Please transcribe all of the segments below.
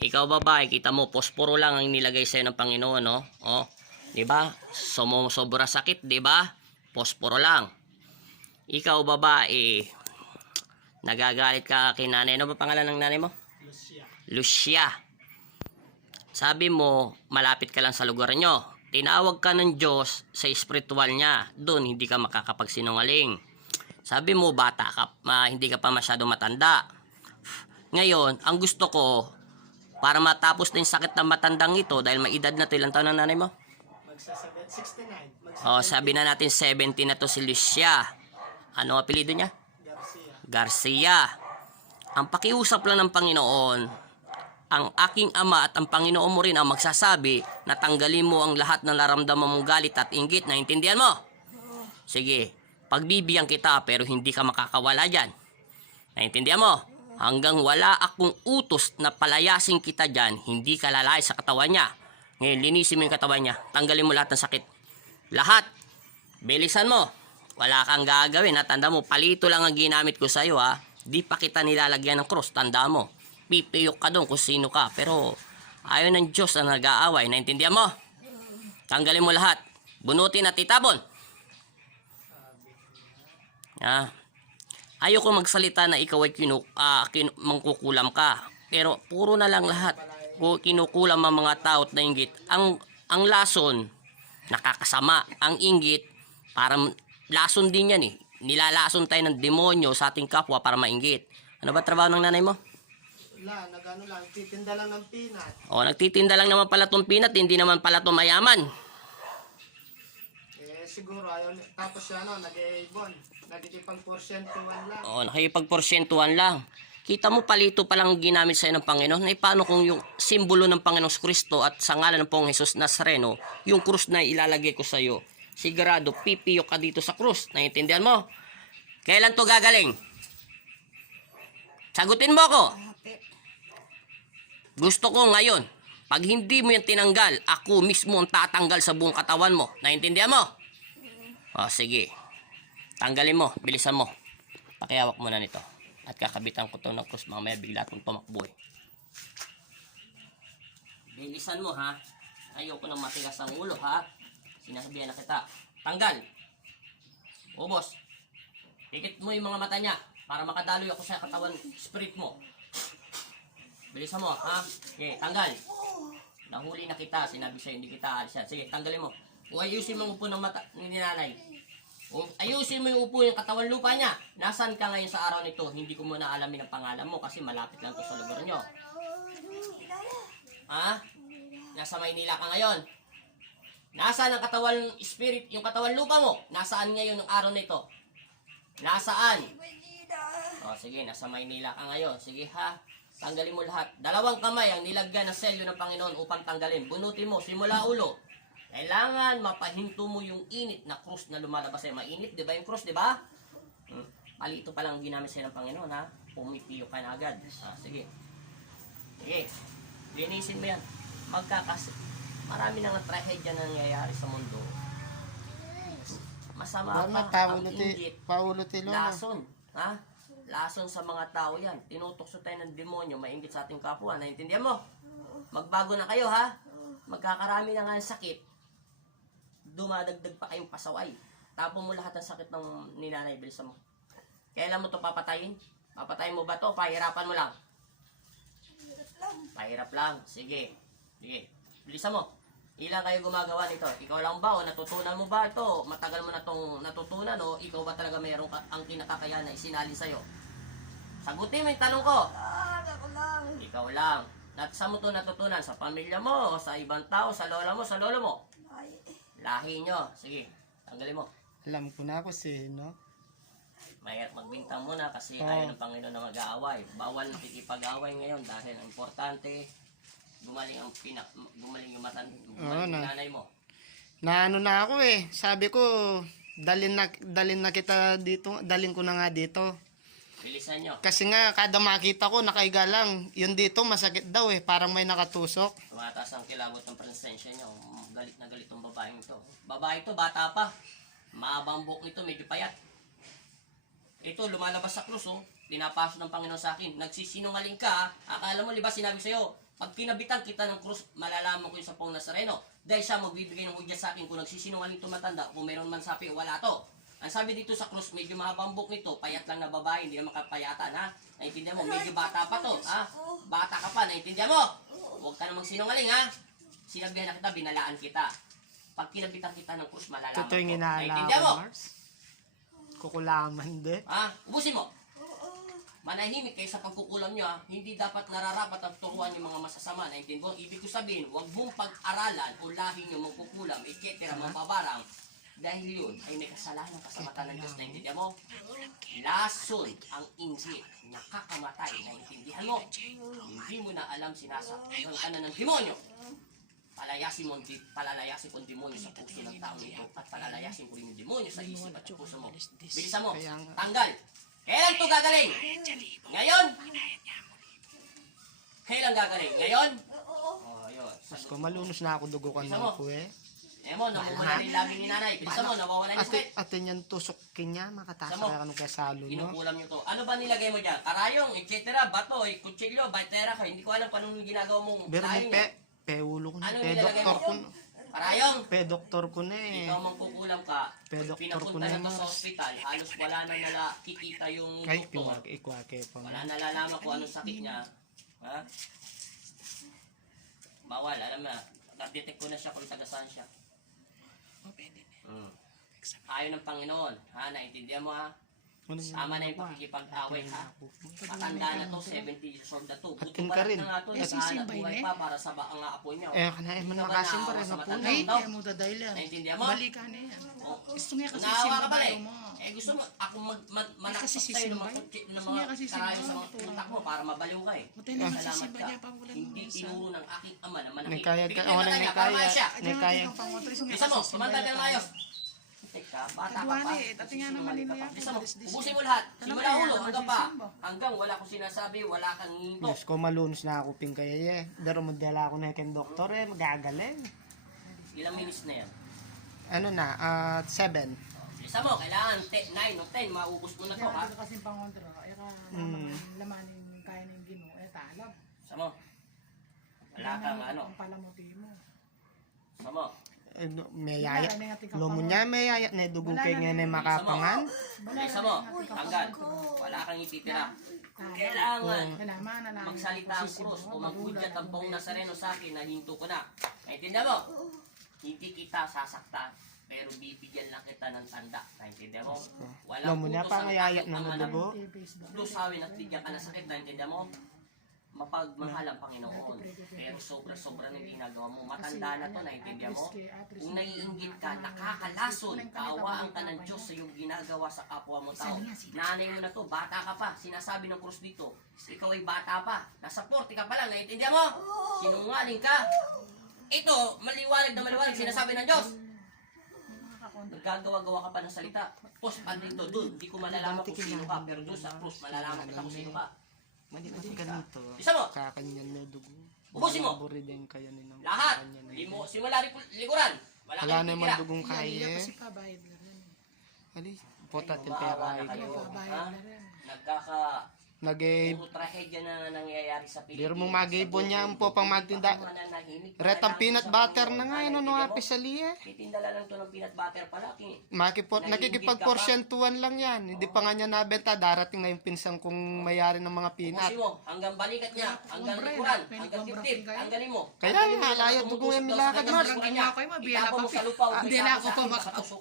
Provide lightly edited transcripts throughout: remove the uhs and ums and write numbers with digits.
Ikaw babae, kita mo, posporo lang ang nilagay sa'yo ng Panginoon, no? Oh, di ba? Sobra sakit, di ba? Posporo lang. Ikaw babae, nagagalit ka kay nanay. Ano ba pangalan ng nanay mo? Lucia. Lucia. Sabi mo, malapit ka lang sa lugar nyo. Tinawag ka ng Diyos sa espiritual niya. Doon, hindi ka makakapagsinungaling. Sabi mo, bata ka, hindi ka pa masyado matanda. Ngayon, ang gusto ko, para matapos na yung sakit ng matandang ito, dahil may edad na ito, ilang taon na nanay mo? Magsasabi, 69. O, sabi na natin, 70 na to si Lucia. Ano ang apelido niya? Garcia. Garcia. Ang pakiusap lang ng Panginoon, ang aking ama at ang Panginoon mo rin ang magsasabi na tanggalin mo ang lahat ng naramdaman mong galit at inggit. Naintindihan mo? Sige, pagbibigyan kita pero hindi ka makakawala dyan. Naintindihan mo? Hanggang wala akong utos na palayasin kita dyan, hindi ka lalay sa katawan niya. Ngayon, linisin mo yung katawan niya. Tanggalin mo lahat ng sakit. Lahat. Bilisan mo. Wala kang gagawin. Tanda mo, palito lang ang ginamit ko sa'yo, ha. Di pa kita nilalagyan ng cross. Tanda mo. Pipiyok ka doon kung sino ka. Pero ayaw ng Diyos na nag-aaway. Naintindihan mo? Tanggalin mo lahat. Bunutin at itabon. Ayoko magsalita na ikaw ay mangkukulam ka. Pero puro na lang lahat. Kinukulam ang mga tao at nainggit. Ang lason, nakakasama. Ang inggit, parang lason din yan eh. Nilalason tayo ng demonyo sa ating kapwa para mainggit. Ano ba trabaho ng nanay mo? Wala, nagano lang, titinda lang ng peanut. O, nagtitinda lang naman pala itong peanut, hindi naman pala itong mayaman. Siguro ayaw, tapos nag-e-ibon. Nagkikipag-porsyentuhan lang. O, nakikipagporsyentuhan lang. Kita mo palito palang ginamit sa'yo ng Panginoon. Na paano kung yung simbolo ng Panginoong Kristo at sa ngalan ng Panginoong Jesus Nazareno, yung krus na ilalagay ko sa'yo, sigurado pipiyok ka dito sa krus. Naiintindihan mo? Kailan to gagaling? Sagutin mo ako. Gusto ko ngayon, pag hindi mo yan tinanggal, ako mismo ang tatanggal sa buong katawan mo. Naiintindihan mo? O, sige. Tanggalin mo, bilisan mo. Pakiawak mo na nito. At kakabitan ko to ng krus, mamaya bigla itong tumakbo eh. Bilisan mo ha. Ayoko nang matigas ang ulo ha. Sinasabihan na kita. Tanggal. Ubos. Pikit mo yung mga mata niya para makadaloy ako sa katawan spirit mo. Bilisan mo ha. Okay, tanggal. Nahuli na kita. Sinabi sa'yo hindi kita alis yan. Sige, tanggalin mo. O ayusin mo upo ng mata ni nanay. O ayusin mo yung upo yung katawan lupa niya. Nasaan ka ngayon sa araw nito? Hindi ko muna alamin ang pangalan mo kasi malapit lang to sa lugar nyo. Ha? Nasa Maynila ka ngayon? Nasaan ang katawan spirit, yung katawan lupa mo? Nasaan ngayon ang araw nito? Nasaan? O sige, nasa Maynila ka ngayon. Sige ha, tanggalin mo lahat. 2 kamay ang nilagyan ng selyo ng Panginoon upang tanggalin. Bunutin mo, simula ulo. Kailangan mapahinto mo yung init na krus na lumalabas sa'yo. Mainit, di ba yung krus, di ba? Palito pa lang ginamit sa'yo ng Panginoon, ha? Pumipiyo ka na agad. Sige. Sige. Linisin mo yan. Marami nang trahedya na nangyayari sa mundo. Masama pa ang inggit. Lason. Ha? Lason sa mga tao yan. Tinutokso tayo ng demonyo, mainggit sa ating kapwa. Naintindihan mo? Magbago na kayo, ha? Magkakarami na nga ng sakit. Dumadagdag pa kayong pasaway. Tapon mo lahat ng sakit ng ninanay. Bilisan mo. Kailan mo to papatayin? Papatayin mo ba to? Pahirapan mo lang. Pahirap lang. Sige. Sige. Bilisan mo. Ilan kayo gumagawa nito? Ikaw lang ba? O natutunan mo ba ito? Matagal mo na itong natutunan o ikaw ba talaga mayroong ang kinakakayahan na isinali sa'yo? Sagutin mo yung tanong ko. Ikaw lang. Saan mo ito natutunan? Sa pamilya mo? O sa ibang tao? Sa lola mo? Sa lolo mo? Lahi nyo. Sige, tanggalin mo. Alam ko na ako no? Mahirap magbintang muna kasi ayaw ng Panginoon na mag-aaway. Bawal nakikipag-aaway ngayon dahil ang importante, gumaling yung mata, gumaling yung nanay mo. Naano na ako eh. Sabi ko, dalin na kita dito, dalin ko na nga dito. Bilisan nyo. Kasi nga, kada makita ko, nakaiga lang. Yun dito, masakit daw eh. Parang may nakatusok. Tumataas ang kilabot ng presensya nyo. Galit na galit ang babaeng ito. Babae ito, bata pa. Maabang buhok nito, medyo payat. Ito, lumalabas sa krus, oh. pinapasok ng Panginoon sa akin. Nagsisinungaling ka, akala mo, di ba sinabi sa'yo, pag kinabitan kita ng krus, malalaman ko yung sa Pong Nazareno. Dahil siya magbibigay ng hudyat sa akin kung nagsisinungaling tumatanda, kung meron man sabi, wala to. Ang sabi dito sa krus, medyo mahabang buhok nito, payat lang na babae, hindi naman kapayatan, ha? Naintindihan mo, medyo bata pa to, ha? Bata ka pa, naintindihan mo? Huwag ka na magsinungaling, ha? Sinabihan na kita, binalaan kita. Pag kinabitan kita ng krus, malalaman ko. Totoo yung inaala Naintindihan ko, mo? Mars. Kukulaman din. Ha? Ubusin mo. Manahimik kayo sa pagkukulam nyo, ha? Hindi dapat nararapat ang turuan yung mga masasama. Naintindihan mo? Ibig ko sabihin, huwag mong pag-aralan o lahi nyo magkukulam, etc. mapabarang. Dahil yun ay may kasalanan ka sa mata ng Diyos. Naintindihan mo? Lason ang injil. Nakakamatay. Naintindihan mo? Hindi mo na alam sinasaktan ka na ng demonyo. Palalayasin mo ang demonyo sa puso ng taong ito at palalayasin ko rin yung demonyo sa isip at sa puso mo. Bilisan mo. Tanggal. Kailan to gagaling? Ngayon? Kailan gagaling? Ngayon? Oh, yun. Mas ko malunos na ako dugukan Bisa ng mo. kuwe. Mo, namumula rin lagi ni nanay. Bilisan mo, nawawala niya sakit. Ate niyan tusokin niya, makatasa Sama. ka nung kaya salo no. Inukulam nyo to. Ano ba nilagay mo dyan? Karayong, etc. Bato, kutsilyo, batera ka. Hindi ko alam paano ginagawa mong Pero lain mo nyo. ulo ko na, Anong pe nilalagay doktor mo? ko na. Karayong, Pe doktor ko na eh. ikaw mangkukulam ka. Pe doktor ko Pinapunta na na to sa Mars. ospital. Halos wala na nakikita yung Kahit doktor. ikwake pa mo. Wala nalalaman kung anong sakit niya. Ha? Bawal, alam na. Na-detect ko na siya kung taga-saan siya. Ayaw ng Panginoon. Ha? Naintindihan mo, ha? Tama na yung pakikipag-away, ha? Matanda na to, 70 years old na to. Buto Atin pa ka rin. na nga to, naghahanap buhay pa para sa baang apo niya. Eh, kanain mo Ikaw na ba makasim pa naawa rin sa na po. matanda? Ay, Daw? kaya mo dahil yan. Naintindihan mo? Balikan na yan. Oh. Gusto niya kasi Naawa ka simba pala eh. mo. Eh gusto mo, ako manakot kasi sa'yo ng sisimba mga eh. kutsi, ng Gusto mga niya kasi karayo simba, sa mga tutulong utak ko. mo para mabaliw ka eh. Buti naman Salamat sisimba ka. niya pag wala Hindi nung isa. tinuro ng aking ama na manakit. Nakaya ka, Bigyan ako ka na niya, para nakaya. siya. Nakaya. Bisa mo, tumanda ka ng ayos. Teka, bata ka pa. Katuwani eh, tati nga naman Sinungaling ka nila pa. yan. Bisa mo, Dis-dis. ubusin mo lahat. Tanong Simula kaya ulo, naman hanggang pa. sisimba. Hanggang wala kong sinasabi, wala kang nginto. Diyos ko, malunos na ako pingkaya eh. Daro mo dala ako na ken doktor eh, magagaling. Ilang minutes na yan? Ano na, 7. Bisa mo, kailangan 9 o 10, maubos mo na to ha. Kaya kasi pangontra. Kaya ka lamanin kaya ng Ginoo. Eh, talab. Bisa mo. Wala kang ano. Ang palamuti mo. Bisa mo. May yaya. Lo mo niya may yaya na dugo kay nga na makapangan. Bisa mo, tanggal. Wala kang ititira. Kailangan Kailangan na lang. magsalita ang krus o maghudyat ang Pong Nazareno sa akin na hinto ko na. Naintindihan mo? Hindi kita sasaktan, pero bibigyan lang kita ng tanda. Naintindihan mo? Lo Walang mo niya utos pa ang nga yaya aking na ama dugo. lusawin at bigyan ka ng sakit. Naintindihan mo? Mapagmahal ang Panginoon. Pero sobra-sobra ng ginagawa mo. Matanda na to, naintindihan mo? Kung naiinggit ka, nakakalason, kaawaan ka ng Diyos sa iyong ginagawa sa kapwa mo tao. Nanay mo na to, bata ka pa. Sinasabi ng krus dito, ikaw ay bata pa. Nasa 40 ka pa lang, naintindihan mo? Sinungaling ka. Ito, maliwanag na maliwanag, sinasabi ng Diyos. Nagagawa-gawa ka pa ng salita. Tapos, pag dito, doon, hindi ko malalaman kung sino ka. Pero doon sa krus, malalaman kita kung sino ka. Mali kasi ganito. Isa mo. Kakanyan na dugo. Ubusin mo. Buri din kayo ni ng Lahat. kanya na. Simula likuran. Wala Wala kang naman titira. dugong kaya. Kasi pabayad na rin. Ali, puta Ay, til maawa pera na kayo. ko. Pabayad na rin. Nagkaka Nagay puro trahedya na nangyayari sa Pilipinas. Biro mo mag-ibon niya po pang magtinda. Mananahimik. Retang peanut butter na nga yun, ano nga pisali eh. Titindala lang to ng peanut butter pala. Nakikipagporsyentuhan lang yan. Hindi pa nga niya nabenta. Darating na yung pinsan kong mayari ng mga peanut. Ubusin mo, hanggang balikat niya, hanggang likuran, hanggang dibdib, tanggalin mo. Kaya nga, layo dugo yung milakad, Mars.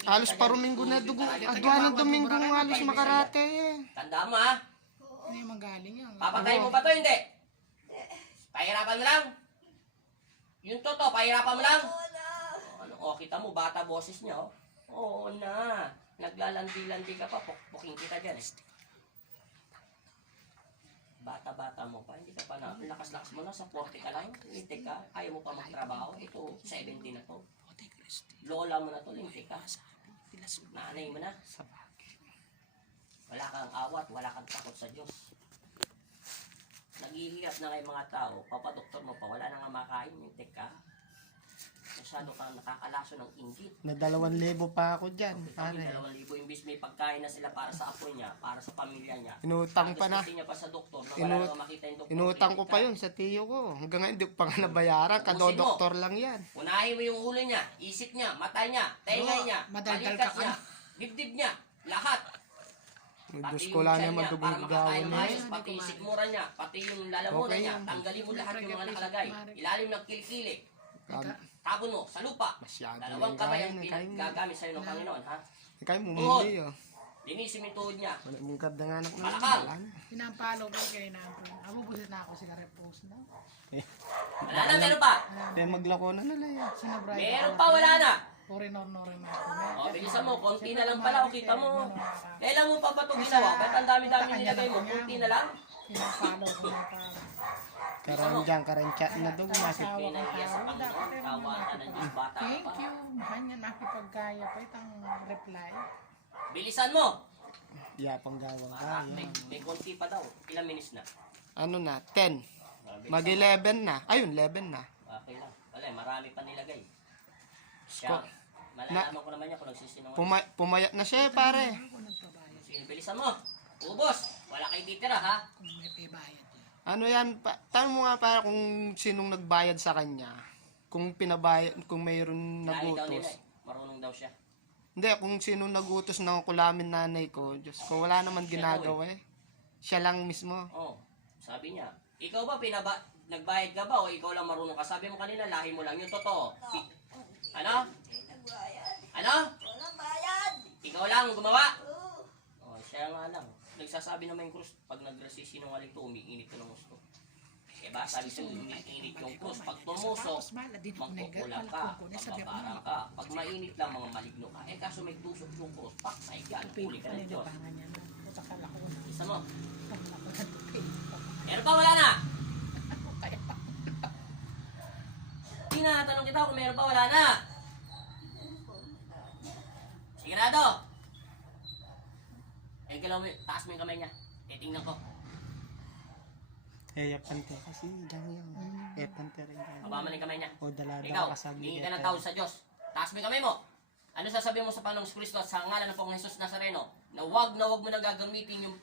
Halos paruminggo na dugo. Adwa ng Domingo halos makarate eh. Tanda mo ha, Ano yung magaling yan? papatayin mo ba to hindi? Pahirapan mo lang. Yung totoo, pahirapan mo lang. Ano, kita mo, bata boses niya, oh. Oo na. Naglalandi-landi ka pa, pukpuking kita dyan, eh. Bata-bata mo pa, hindi ka pa na, lakas-lakas mo na, sa 40 ka lang, lintik ka, ayaw mo pa magtrabaho, ito, 70 na to. Lola mo na to, lintik ka. Nanay mo na. Wala kang awat, wala kang takot sa Diyos. Naghihirap na kayo mga tao, papadoktor mo pa, wala na nga makain, lintik ka. masyado kang nakakalaso ng inggit. Na 2,000 pa ako dyan, Pare. pare. 2,000 imbis may pagkain na sila para sa apo niya, para sa pamilya niya. Inutang pa na. Tapos niya pa sa doktor na wala naman makita yung doktor. Inutang ko pa yun sa tiyo ko. Hanggang ngayon, hindi ko pa nga nabayaran. Kadodoktor lang yan. Unahin mo yung ulo niya, isip niya, mata niya, tenga niya, madaldal balikat ka niya, dibdib niya, lahat. Diyos Pati ko yung lang tiyan naman niya, dugong para makakain gawin ng eh. ayos, pati yung sikmura niya, pati yung lalamunan Okay niya, yun. tanggalin mo lahat yung mga nakalagay. Ilalim ng kilikili, Um, tabon mo sa lupa. Masyado Dalawang yung kamay ang kain, kain. gagamit sa'yo ng Panginoon, ha? Kaya mumuli oh. Linisin mo yung tuhod niya. Wala mong kad ng anak na. Malakal. Wala na. Pinampalo ko kayo namin. Abubusin na ako sila repose na. Wala na, meron pa. Kaya maglako na nila yan. Sinabray. Meron pa, wala na. Orinor-norin na ako. O, bilisan mo, konti na lang pala, o kita mo. Kailan mo pa ba ito ginawa? Ba't ang dami-dami nilagay mo? Konti na lang. Pinampalo ko na pa. Karandyang karantya na doon. Bakit? Pinahiya sa Panginoon, kawatan ng Diyos, bata ka Thank pa. you. Hanya nakipagkaya pa itang reply. Bilisan mo. Yapang gawang ka. May konti pa daw. Ilang minutes na? Ano na? 10. Mag-11 na. Ayun, 11 na. Okay lang. Wala, marami pa nilagay. Siya, malalaman ko naman niya kung nagsisinungaling. Pumayat na siya pare. Ako nagpabayad Sige, bilisan mo. Ubos. Wala kayo titira, ha? kung may paybayad yan. Ano yan? Tanong mo nga para kung sinong nagbayad sa kanya. Kung pinabayad, kung mayroon Lahi daw nila nagutos. eh. Marunong daw siya. Hindi, kung sinong nagutos ng kulamin nanay ko, Diyos ko, wala naman ginagawa eh. Siya lang mismo. Oh, sabi niya. Ikaw ba nagbayad ka ba o ikaw lang marunong ka? Sabi mo kanina, lahi mo lang yung totoo. Ano? Ano? Walang bayad. Ikaw lang gumawa? Oh, siya nga lang. Nagsasabi naman yung krus, pag nagsinungaling to, umiinit to ng gusto. Diba? Sabi siya, umiinit yung krus. Pag tumusok, magkukulang ka, magpaparang ka. Pag mainit lang, mga maligno ka. Eh, kaso may tusok yung krus, pak, saigan, huli ka ng Diyos. Pangan niya na. Putakal ako na. Isa mo. Pangan ako na tupi. Meron pa, wala na? Kaya Tinatanong kita kung meron pa, wala na. Sigurado. Eh, galaw mo, taas mo yung kamay niya. Titingnan ko. Eh, yapante kasi. Dahil yan. Yapante rin yan. Baba mo na yung kamay niya. O Ikaw, dala-dala kasabi. hingi ka ng tawad sa Diyos. Taas mo yung kamay mo. Ano sasabihin mo sa Panginoong Kristo at sa ngalan ng Panginoong Jesus Nazareno na wag mo nang gagamitin yung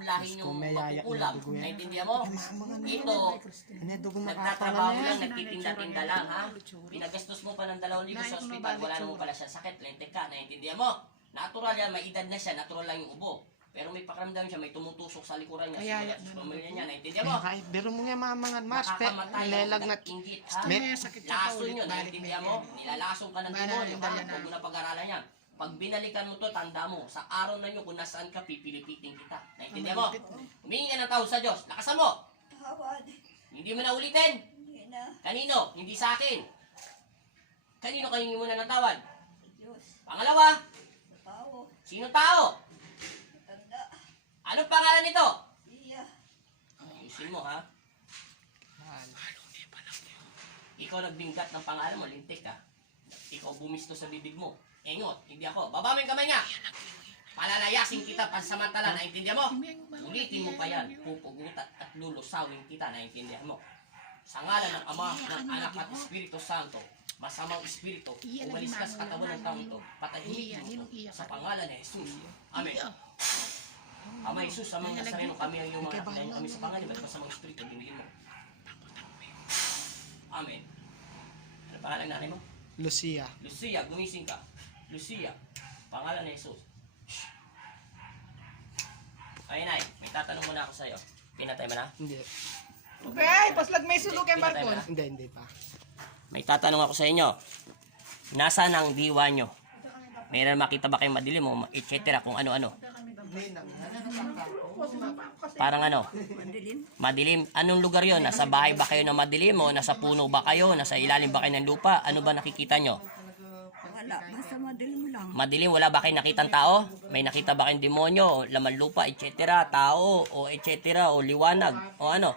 lahi Diyos ko, yung may yaya makukulam. na dugo yan. Naintindihan mo? Ito, Ano dugo nagtatrabaho makakala lang, na yan. nagtitinda-tinda lang, ha? Pinagastos mo pa ng 2,000 sa ospital, wala naman pala siya sakit, lentek ka, naintindihan mo? Natural yan, may edad na siya, natural lang yung ubo. Pero may pakiramdam siya, may tumutusok sa likuran niya, Kaya, sa pamilya niya, naintindihan mo? Kahit biro mo nga mamangan mas. Nakakamatay Lelag ang na. inggit, ha? may sakit sa Lason paulit, yun, balik naintindihan may mo? Nilalasong ka ng Bala, demonyo, ha? bala na. Huwag mo na pag-aralan yan. Pag binalikan mo to, tanda mo, sa araw na yun, kung nasaan ka, pipilipitin kita. Naintindihan mo? Humingi ka ng tawad sa Diyos. Lakasan mo! Tawad. Hindi mo na ulitin. Hindi na. Kanino? Hindi sa akin. Kanino kahingi mo na ng tawad? Sa Diyos. Pangalawa, Sa tao. sino tao? Tanda. Anong pangalan nito? Iya. Ayusin mo, ha? Ikaw nagbinggat ng pangalan mo, lintik ka. Ikaw bumisto sa bibig mo. Engot, hindi ako. Baba mo yung kamay niya. Palalayasin kita pansamantala, naintindihan mo? Ulitin mo pa yan. Pupugutan at lulusawin kita, naintindihan mo? Sa ngalan ng Ama, ng Anak at Espiritu Santo, masamang espiritu, umalis ka sa katawan ng taong ito. Patahimik mo ito sa pangalan ni Jesus. Amen. Ama Jesus, sa mga Nazareno, kami ang iyong mga anak, kami sa pangalan, at masamang espiritu, dinigin mo. Amen. Ano pangalan ng nanay mo? Lucia. Lucia, gumising ka. Lucia, pangalan ni Jesus. Ay, Nay, may tatanong muna ako sa'yo. Pinatay mo na? Hindi. Okay, paslag may sulok yung Pinatay mo barkon. na? Hindi pa. May tatanong ako sa inyo. Nasaan ang diwa nyo? Mayroon makita ba kayong madilim o etc. kung ano-ano? Parang ano? Madilim. Anong lugar yon? Nasa bahay ba kayo na madilim o nasa puno ba kayo? Nasa ilalim ba kayo ng lupa? Ano ba nakikita nyo? Wala. Basta madilim lang. Madilim, wala ba kayong nakitang tao? May nakita ba kayong demonyo, o laman lupa, etc. Tao, o etc. o liwanag, o ano?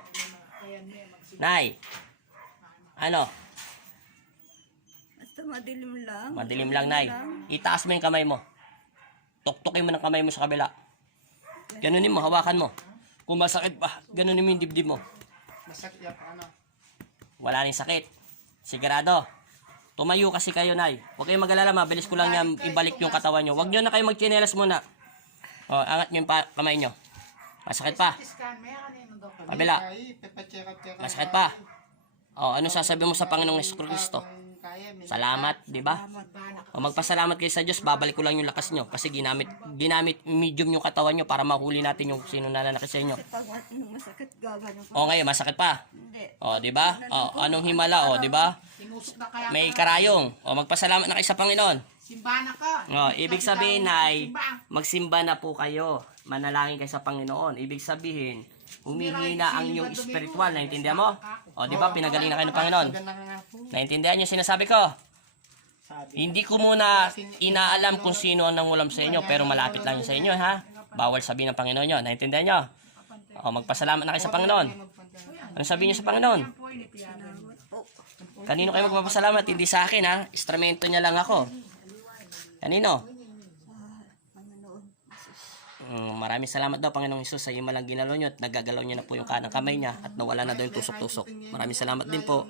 Nay, ano? Basta madilim lang. Madilim lang, Nay. Itaas mo yung kamay mo. Tuktukin mo ng kamay mo sa kabila. Ganunin mo, hawakan mo. Kung masakit pa, ganunin mo yung dibdib mo. Masakit yan pa ano. Wala rin sakit. Sigurado. Tumayo kasi kayo, Nay. Huwag kayong mag-alala, mabilis ko lang yan ibalik yung katawan nyo. Huwag nyo na kayo magchinelas muna. O, angat nyo yung kamay nyo. Masakit pa. Scan, may kanino doktor. Kabila. Ay, pepa-check up. Masakit pa. O, ano sasabi mo sa Panginoong Kristo? Kaya, may Salamat, di ba? O, magpasalamat kayo sa Diyos, babalik ko lang yung lakas nyo. Kasi ginamit medium yung katawan nyo para mahuli natin yung sino nananakit sa inyo. Pag nung masakit, gagano ko. O, ngayon, masakit pa. Hindi. O, di ba? O, anong himala? O, di ba? Tinusok na kaya May karayong. O, magpasalamat na kayo sa Panginoon. simbahan ako. O, ibig sabihin, Nay, magsimba na po kayo. Manalangin kayo sa Panginoon. Ibig sabihin, humihi na ang inyong spiritual. Naintindihan mo? O, di ba? Pinagaling na kayo ng Panginoon. ganda nga po. Naintindihan niyo sinasabi ko? Sabi. Hindi ko muna inaalam kung sino ang nangulam sa inyo, pero malapit lang yun sa inyo, ha? Bawal sabihin ng Panginoon nyo. Naintindihan nyo? O, magpasalamat na kayo sa Panginoon. Ano sabihin nyo sa Panginoon? Kanino kayo magpapasalamat? Hindi sa akin, ha? Instrumento niya lang ako. Kanino? Panginoon. Jesus. Maraming salamat daw, Panginoong Hesus, sa iyo malang ginalaw nyo at nagagalaw nyo na po yung kanang kamay niya at nawala na daw yung tusok-tusok. Maraming salamat din po.